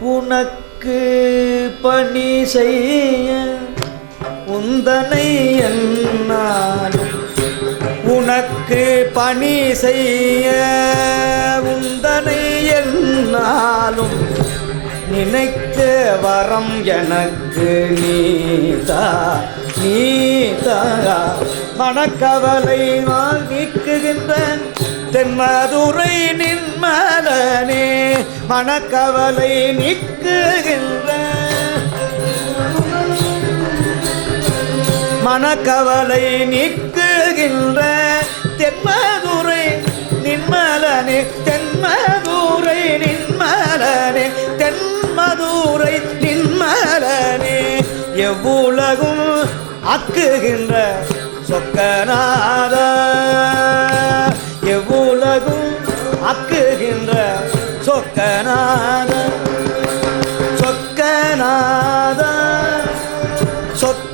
உனக்கு பணி செய்ய உந்தனை என்னாலும் உனக்கு பணி செய்ய உந்தனை என்னாலும் நினைக்க வரம் எனக்கு நீதா நீதா. மனக்கவலை நான் நீக்குகின்ற தென்மதுரை நின்மலனே மனக்கவலை நீக்குகின்ற மனக்கவலை நீக்குகின்ற தென்மதுரை நின்மலனே தென்மதுரை நின்மலனே தென்மதுரை நின்மலனே. எவ்வுலகும் அக்குகின்ற சொக்கநாத எவ்வுலகும் அக்குகின்ற சொக்கநாத சொக்கநாத சொக்க